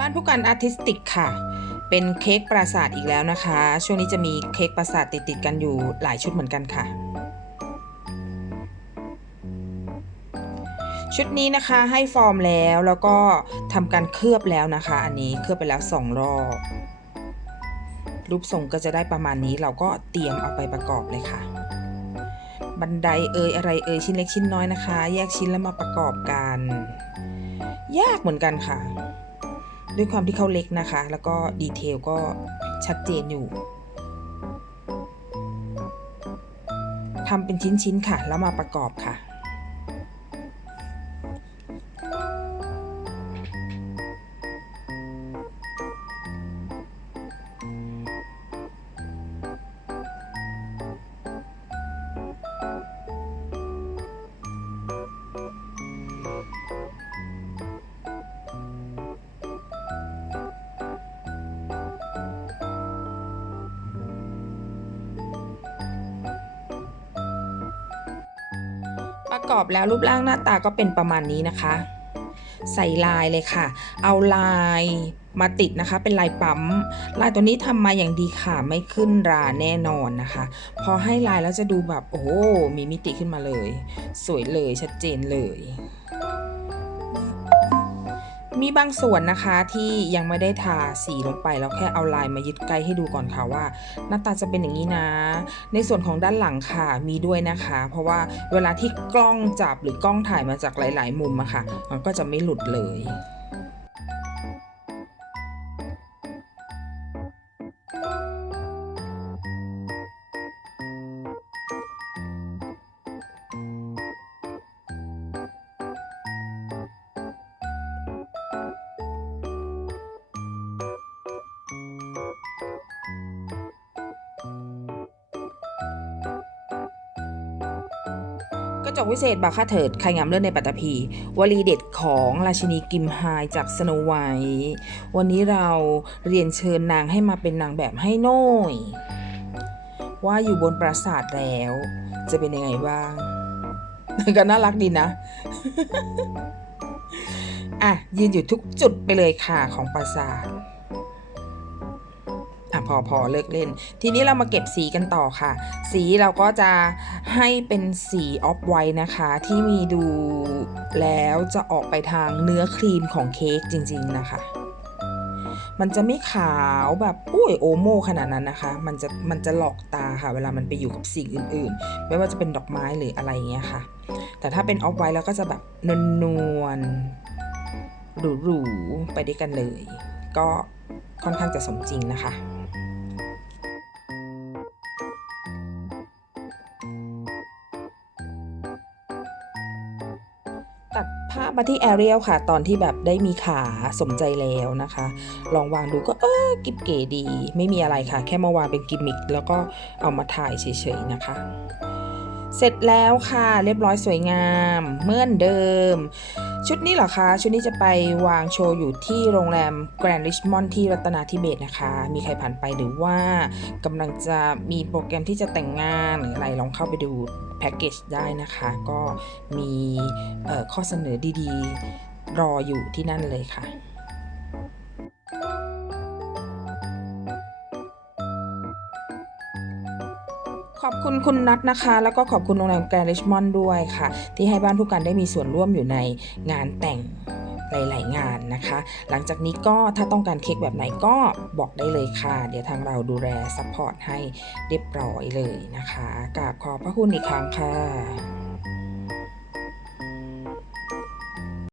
บ้านผู้กันอาร์ติสติกค่ะ เป็นเค้กปราสาทอีกแล้วนะคะ ช่วงนี้จะมีเค้กปราสาทติดๆกันอยู่หลายชุดเหมือนกันค่ะ ชุดนี้นะคะให้ฟอร์มแล้วแล้วก็ทำการเคลือบแล้วนะคะ อันนี้เคลือบไปแล้วสองรอบรูปทรงก็จะได้ประมาณนี้เราก็เตรียมเอาไปประกอบเลยค่ะ บันไดเอ่ยอะไรเอ่ยชิ้นเล็กชิ้นน้อยนะคะ แยกชิ้นแล้วมาประกอบกัน ยากเหมือนกันค่ะ ด้วยความที่เขาเล็กนะคะ แล้วก็ดีเทลก็ชัดเจนอยู่ทำเป็นชิ้นๆค่ะ แล้วมาประกอบค่ะ ประกอบแล้วรูปร่างหน้าตาก็เป็นประมาณนี้นะคะ ใส่ลายเลยค่ะ เอาลายมาติดนะคะ เป็นลายปั๊ม ลายตัวนี้ทำมาอย่างดีค่ะไม่ขึ้นราแน่นอนนะคะ พอให้ลายแล้วจะดูแบบโอ้มีมิติขึ้นมาเลย สวยเลยชัดเจนเลย มีบางส่วนนะคะที่ยังไม่ได้ทาสีลงไปแล้วแค่เอาลายมายึดใกล้ให้ดูก่อนค่ะว่า หน้าตาจะเป็นอย่างนี้นะ ในส่วนของด้านหลังค่ะมีด้วยนะคะ เพราะว่าเวลาที่กล้องจับหรือกล้องถ่ายมาจากหลาย ๆ มุมอะค่ะ มันก็จะไม่หลุดเลย กระจกวิเศษบาค่าเถิดใครงามเลิศในปัตตภีวลีเด็ดของราชินีกิมไฮจากสโนไวท์วันนี้เราเรียนเชิญนางให้มาเป็นนางแบบให้หน่อย ว่าอยู่บนปราสาทแล้ว จะเป็นยังไงบ้างก็น่ารักดีนะ อะ ยืนอยู่ทุกจุดไปเลยค่ะของปราสาทอะพอพอเลิกเล่น ทีนี้เรามาเก็บสีกันต่อค่ะ สีเราก็จะ ให้เป็นสีออฟไวท์นะคะ ที่มีดูแล้วจะออกไปทางเนื้อครีมของเค้กจริงๆนะคะ มันจะไม่ขาวแบบอุ้ยโอโมขนาดนั้นนะคะ มันจะมันจะหลอกตาค่ะ เวลามันไปอยู่กับสิ่งอื่นๆ ไม่ว่าจะเป็นดอกไม้หรืออะไรเงี้ยค่ะ แต่ถ้าเป็นออฟไวท์แล้วก็จะแบบนวลๆหรูๆไปด้วยกันเลย ก็ค่อนข้างจะสมจริงนะคะ ตัดภาพมาที่แอเรียลค่ะ ตอนที่แบบได้มีขาสมใจแล้วนะคะ ลองวางดูก็เออกิบเก๋ดี ไม่มีอะไรค่ะ แค่มาวางเป็นกิมมิคแล้วก็เอามาถ่ายเฉยๆนะคะ เสร็จแล้วค่ะ เรียบร้อยสวยงามเหมือนเดิม ชุดนี้เหรอคะ ชุดนี้จะไปวางโชว์อยู่ที่โรงแรมแกรนด์ริชมอนด์ที่รัตนาธิเบศนะคะ มีใครผ่านไปหรือว่ากำลังจะมีโปรแกรมที่จะแต่งงานหรืออะไรลองเข้าไปดูแพ็กเกจได้นะคะ ก็มีข้อเสนอดีๆ รออยู่ที่นั่นเลยค่ะ ขอบคุณคุณนัทนะคะ แล้วก็ขอบคุณโรงแรมแกรนด์ริชมอนด์ด้วยค่ะ ที่ให้บ้านผู้กันได้มีส่วนร่วมอยู่ในงานแต่งหลาย ๆ งานนะคะ หลังจากนี้ก็ถ้าต้องการเค้กแบบไหนก็บอกได้เลยค่ะ เดี๋ยวทางเราดูแลซัพพอร์ตให้เรียบร้อยเลยนะคะกราบขอบพระคุณอีกครั้งค่ะ